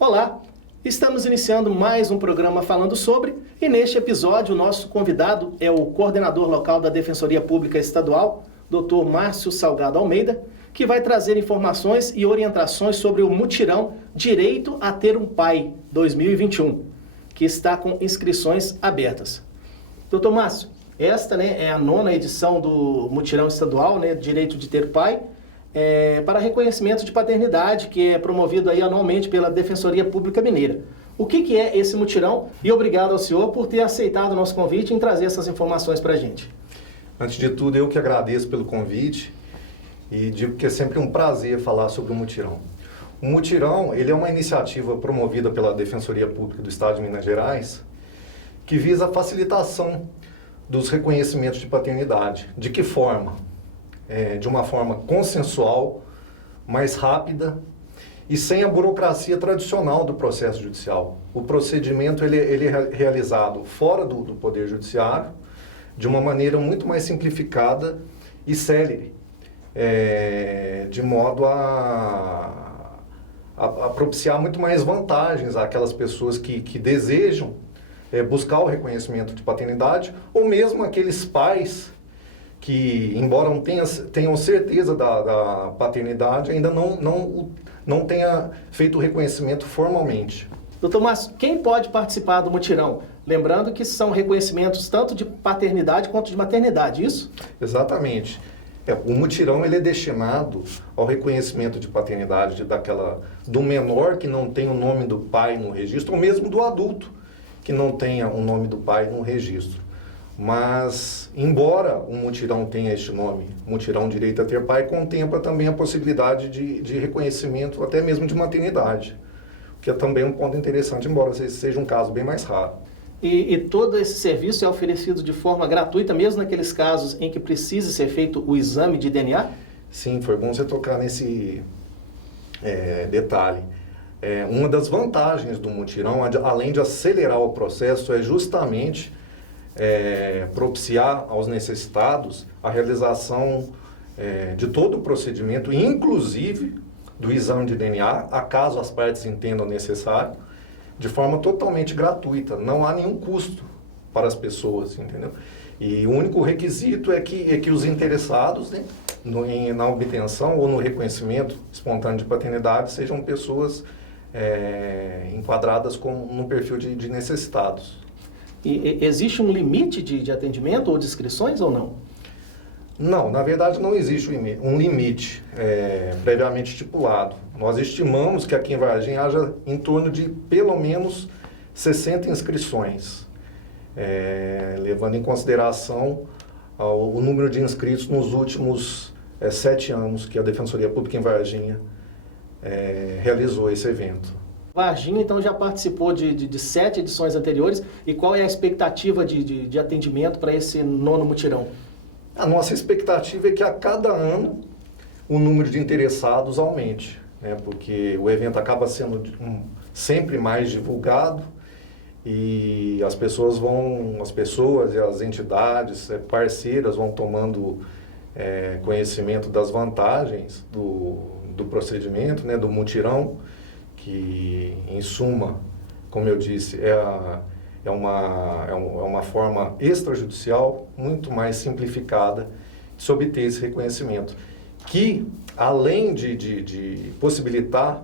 Olá, estamos iniciando mais um programa falando sobre, e neste episódio o nosso convidado é o coordenador local da Defensoria Pública Estadual, Dr. Márcio Salgado Almeida, que vai trazer informações e orientações sobre o mutirão Direito a Ter um Pai 2021, que está com inscrições abertas. Dr. Márcio, esta é a 9ª edição do mutirão estadual, Direito de Ter Pai, para reconhecimento de paternidade, que é promovido aí anualmente pela Defensoria Pública Mineira. O que é esse mutirão? E obrigado ao senhor por ter aceitado o nosso convite em trazer essas informações para a gente. Antes de tudo, eu que agradeço pelo convite e digo que é sempre um prazer falar sobre o mutirão. O mutirão, ele é uma iniciativa promovida pela Defensoria Pública do Estado de Minas Gerais que visa a facilitação dos reconhecimentos de paternidade. De que forma? De uma forma consensual, mais rápida e sem a burocracia tradicional do processo judicial. O procedimento ele é realizado fora do Poder Judiciário, de uma maneira muito mais simplificada e célere, de modo a propiciar muito mais vantagens àquelas pessoas que desejam buscar o reconhecimento de paternidade, ou mesmo aqueles pais que, embora não tenham certeza da paternidade, ainda não tenha feito o reconhecimento formalmente. Doutor Márcio, quem pode participar do mutirão? Lembrando que são reconhecimentos tanto de paternidade quanto de maternidade, isso? Exatamente. O mutirão ele é destinado ao reconhecimento de paternidade do menor que não tem o nome do pai no registro, ou mesmo do adulto que não tenha o nome do pai no registro. Mas, embora o mutirão tenha este nome, mutirão Direito a Ter Pai, contempla também a possibilidade de reconhecimento até mesmo de maternidade, o que é também um ponto interessante, embora seja um caso bem mais raro. E todo esse serviço é oferecido de forma gratuita, mesmo naqueles casos em que precisa ser feito o exame de DNA? Sim, foi bom você tocar nesse detalhe. Uma das vantagens do mutirão, além de acelerar o processo, é justamente propiciar aos necessitados a realização de todo o procedimento, inclusive do exame de DNA, acaso as partes entendam necessário, de forma totalmente gratuita. Não há nenhum custo para as pessoas, entendeu? E o único requisito é que os interessados na obtenção ou no reconhecimento espontâneo de paternidade sejam pessoas enquadradas no perfil de necessitados. E existe um limite de atendimento ou de inscrições ou não? Não, na verdade não existe um limite previamente estipulado. Nós estimamos que aqui em Varginha haja em torno de pelo menos 60 inscrições, levando em consideração o número de inscritos nos últimos 7 anos que a Defensoria Pública em Varginha realizou esse evento. Varginha, então, já participou de 7 edições anteriores. E qual é a expectativa de atendimento para esse 9º mutirão? A nossa expectativa é que a cada ano o número de interessados aumente, porque o evento acaba sendo sempre mais divulgado e as pessoas e as entidades parceiras vão tomando conhecimento das vantagens do procedimento, do mutirão, que, em suma, como eu disse, é uma forma extrajudicial muito mais simplificada de se obter esse reconhecimento, que, além de possibilitar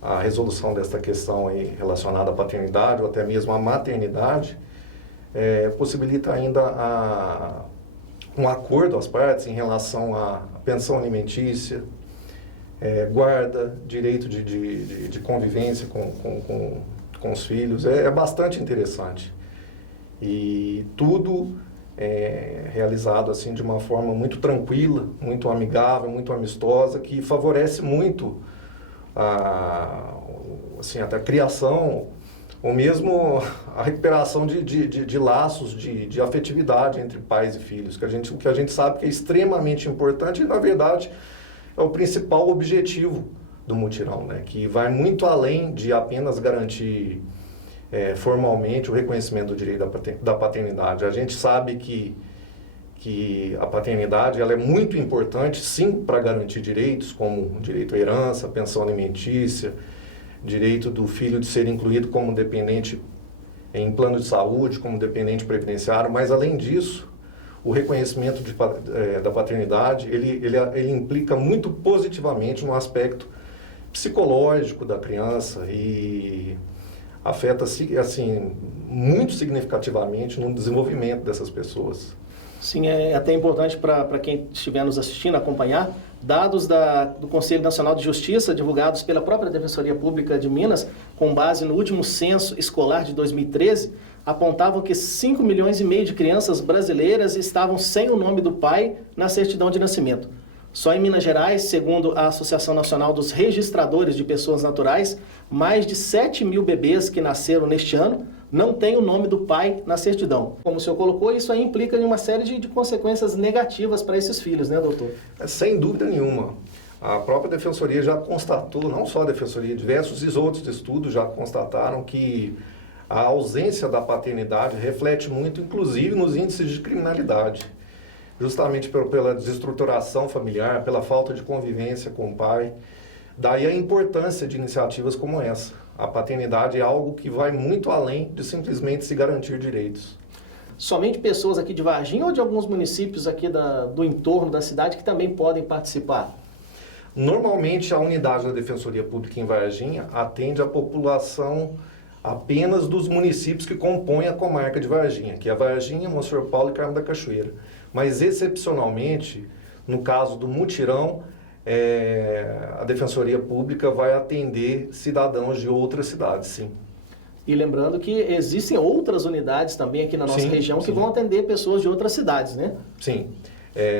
a resolução desta questão aí relacionada à paternidade ou até mesmo à maternidade, possibilita ainda um acordo às partes em relação à pensão alimentícia, guarda, direito de convivência com os filhos. É bastante interessante. E tudo realizado assim de uma forma muito tranquila, muito amigável, muito amistosa, que favorece muito até a criação ou mesmo a recuperação de laços de afetividade entre pais e filhos, que a gente sabe que é extremamente importante e, na verdade, é o principal objetivo do mutirão, que vai muito além de apenas garantir formalmente o reconhecimento do direito da paternidade. A gente sabe que a paternidade ela é muito importante, sim, para garantir direitos, como o direito à herança, pensão alimentícia, direito do filho de ser incluído como dependente em plano de saúde, como dependente previdenciário, mas além disso, o reconhecimento da paternidade, ele implica muito positivamente no aspecto psicológico da criança e afeta, assim, muito significativamente no desenvolvimento dessas pessoas. Sim, é até importante para quem estiver nos assistindo acompanhar, dados do Conselho Nacional de Justiça, divulgados pela própria Defensoria Pública de Minas, com base no último censo escolar de 2013, apontavam que 5,5 milhões de crianças brasileiras estavam sem o nome do pai na certidão de nascimento. Só em Minas Gerais, segundo a Associação Nacional dos Registradores de Pessoas Naturais, mais de 7 mil bebês que nasceram neste ano não têm o nome do pai na certidão. Como o senhor colocou, isso aí implica em uma série de consequências negativas para esses filhos, né, doutor? Sem dúvida nenhuma. A própria Defensoria já constatou, não só a Defensoria, diversos outros estudos já constataram que a ausência da paternidade reflete muito, inclusive, nos índices de criminalidade. Justamente pela desestruturação familiar, pela falta de convivência com o pai. Daí a importância de iniciativas como essa. A paternidade é algo que vai muito além de simplesmente se garantir direitos. Somente pessoas aqui de Varginha ou de alguns municípios aqui do entorno da cidade que também podem participar? Normalmente a unidade da Defensoria Pública em Varginha atende a população apenas dos municípios que compõem a comarca de Varginha, que é Varginha, Monsenhor Paulo e Carmo da Cachoeira. Mas, excepcionalmente, no caso do mutirão, a Defensoria Pública vai atender cidadãos de outras cidades, sim. E lembrando que existem outras unidades também aqui na nossa região que vão atender pessoas de outras cidades, né? Sim.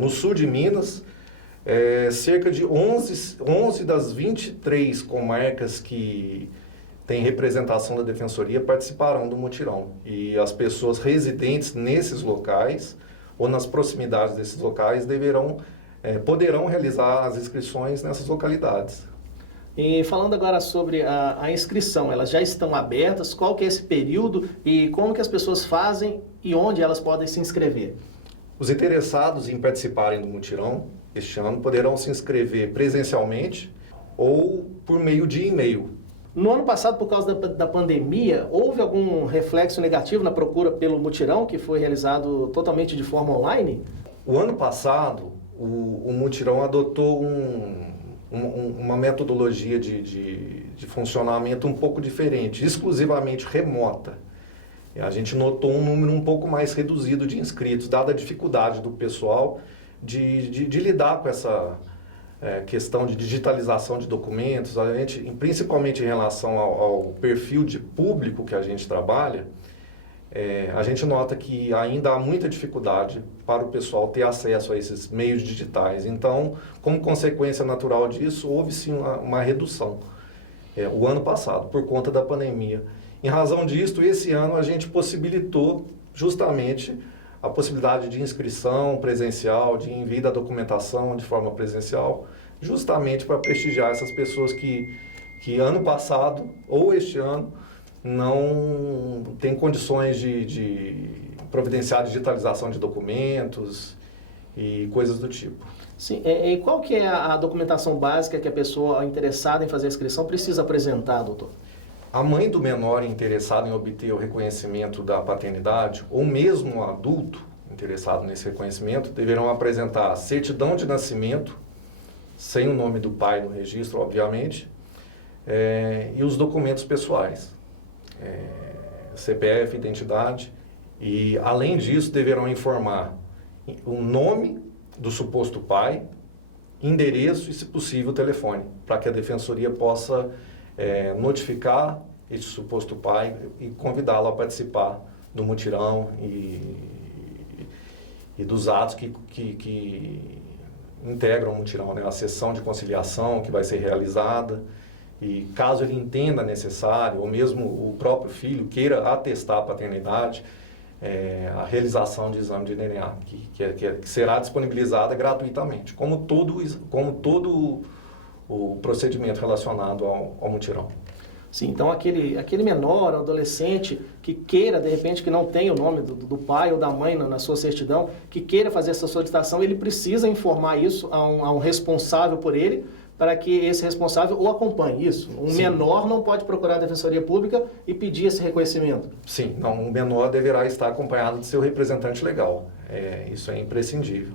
No sul de Minas, cerca de 11 das 23 comarcas que têm representação da Defensoria participarão do mutirão. E as pessoas residentes nesses locais ou nas proximidades desses locais poderão realizar as inscrições nessas localidades. E falando agora sobre a inscrição, elas já estão abertas? Qual que é esse período e como que as pessoas fazem e onde elas podem se inscrever? Os interessados em participarem do mutirão este ano poderão se inscrever presencialmente ou por meio de e-mail. No ano passado, por causa da pandemia, houve algum reflexo negativo na procura pelo mutirão, que foi realizado totalmente de forma online? O ano passado, o mutirão adotou uma metodologia de funcionamento um pouco diferente, exclusivamente remota. A gente notou um número um pouco mais reduzido de inscritos, dada a dificuldade do pessoal de lidar com essa questão de digitalização de documentos. A gente, principalmente em relação ao perfil de público que a gente trabalha, a gente nota que ainda há muita dificuldade para o pessoal ter acesso a esses meios digitais. Então, como consequência natural disso, houve sim uma redução o ano passado, por conta da pandemia. Em razão disso, esse ano a gente possibilitou justamente a possibilidade de inscrição presencial, de envio da documentação de forma presencial, justamente para prestigiar essas pessoas que ano passado ou este ano não têm condições de providenciar a digitalização de documentos e coisas do tipo. Sim, e qual que é a documentação básica que a pessoa interessada em fazer a inscrição precisa apresentar, doutor? A mãe do menor interessado em obter o reconhecimento da paternidade, ou mesmo o adulto interessado nesse reconhecimento, deverão apresentar a certidão de nascimento, sem o nome do pai no registro, obviamente, e os documentos pessoais, CPF, identidade, e além disso deverão informar o nome do suposto pai, endereço e, se possível, telefone, para que a Defensoria possa notificar esse suposto pai e convidá-lo a participar do mutirão e dos atos que integram o mutirão, né? A sessão de conciliação que vai ser realizada e, caso ele entenda necessário, ou mesmo o próprio filho queira atestar a paternidade, a realização de exame de DNA, que será disponibilizada gratuitamente, como todo o procedimento relacionado ao mutirão. Sim, então aquele menor, adolescente, que queira, de repente, que não tenha o nome do pai ou da mãe na sua certidão, que queira fazer essa solicitação, ele precisa informar isso a um responsável por ele, para que esse responsável o acompanhe, isso? Um Sim. menor não pode procurar a Defensoria Pública e pedir esse reconhecimento? Sim, não, um menor deverá estar acompanhado de seu representante legal. Isso é imprescindível.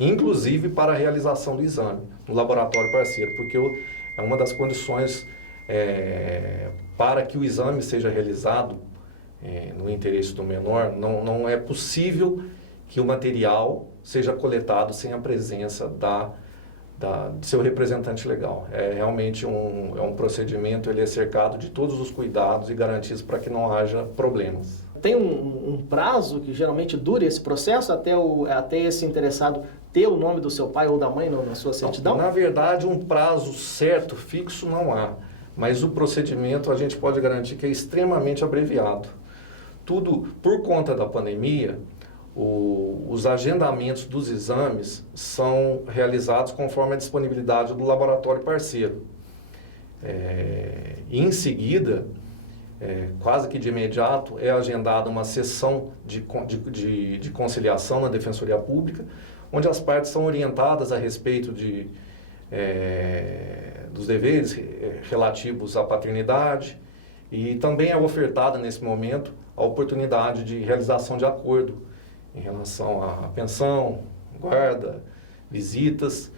Inclusive para a realização do exame no laboratório parceiro, porque é uma das condições para que o exame seja realizado no interesse do menor, não é possível que o material seja coletado sem a presença de seu representante legal. É realmente um procedimento, ele é cercado de todos os cuidados e garantias para que não haja problemas. Tem um prazo que geralmente dure esse processo até esse interessado ter o nome do seu pai ou da mãe na sua certidão? Na verdade, um prazo certo, fixo, não há. Mas o procedimento a gente pode garantir que é extremamente abreviado. Tudo por conta da pandemia. Os agendamentos dos exames são realizados conforme a disponibilidade do laboratório parceiro. E em seguida, quase que de imediato, é agendada uma sessão de conciliação na Defensoria Pública, onde as partes são orientadas a respeito dos deveres relativos à paternidade, e também é ofertada nesse momento a oportunidade de realização de acordo em relação à pensão, guarda, visitas,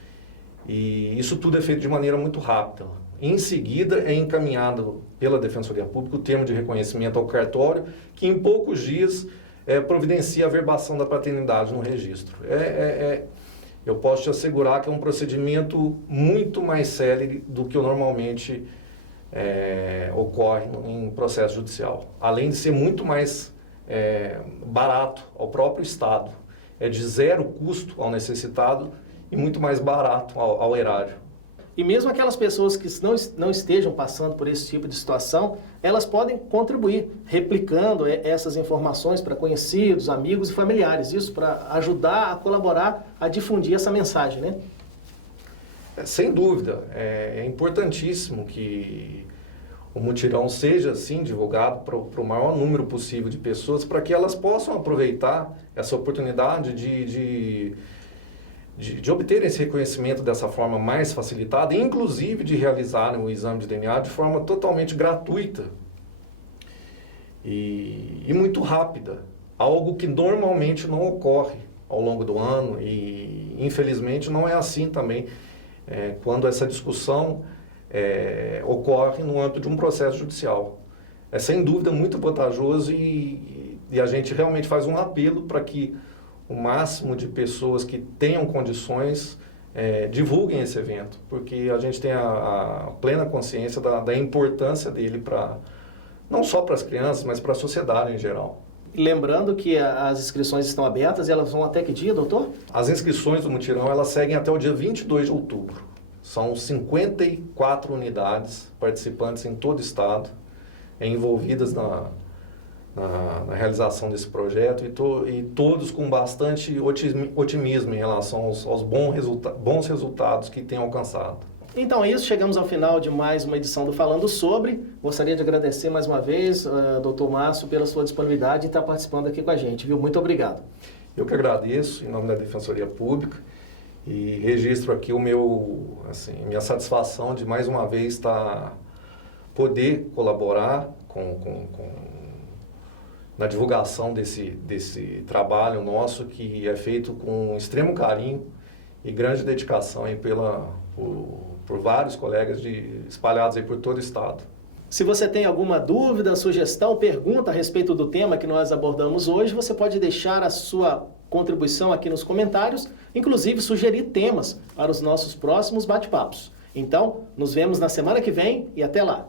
e isso tudo é feito de maneira muito rápida. Em seguida, é encaminhado pela Defensoria Pública o termo de reconhecimento ao cartório, que em poucos dias providencia a verbação da paternidade no registro. Eu posso te assegurar que é um procedimento muito mais célere do que normalmente ocorre em processo judicial. Além de ser muito mais barato ao próprio Estado. É de zero custo ao necessitado e muito mais barato ao erário. E mesmo aquelas pessoas que não estejam passando por esse tipo de situação, elas podem contribuir, replicando essas informações para conhecidos, amigos e familiares. Isso para ajudar a colaborar, a difundir essa mensagem, né? Sem dúvida. É importantíssimo que o mutirão seja, sim, divulgado para o maior número possível de pessoas, para que elas possam aproveitar essa oportunidade de obter esse reconhecimento dessa forma mais facilitada, inclusive de realizarem o exame de DNA de forma totalmente gratuita e muito rápida, algo que normalmente não ocorre ao longo do ano e, infelizmente, não é assim também quando essa discussão ocorre no âmbito de um processo judicial. É sem dúvida muito vantajoso e a gente realmente faz um apelo para que o máximo de pessoas que tenham condições divulguem esse evento, porque a gente tem a plena consciência da importância dele não só para as crianças, mas para a sociedade em geral. Lembrando que as inscrições estão abertas e elas vão até que dia, doutor? As inscrições do mutirão elas seguem até o dia 22 de outubro. São 54 unidades participantes em todo o estado, envolvidas na realização desse projeto e todos com bastante otimismo em relação aos bons resultados que têm alcançado. Então é isso, chegamos ao final de mais uma edição do Falando Sobre. Gostaria de agradecer mais uma vez, doutor Márcio, pela sua disponibilidade em estar participando aqui com a gente, viu? Muito obrigado. Eu que agradeço, em nome da Defensoria Pública, e registro aqui minha satisfação de mais uma vez poder colaborar na divulgação desse trabalho nosso, que é feito com extremo carinho e grande dedicação aí por vários colegas espalhados aí por todo o estado. Se você tem alguma dúvida, sugestão, pergunta a respeito do tema que nós abordamos hoje, você pode deixar a sua contribuição aqui nos comentários, inclusive sugerir temas para os nossos próximos bate-papos. Então, nos vemos na semana que vem e até lá!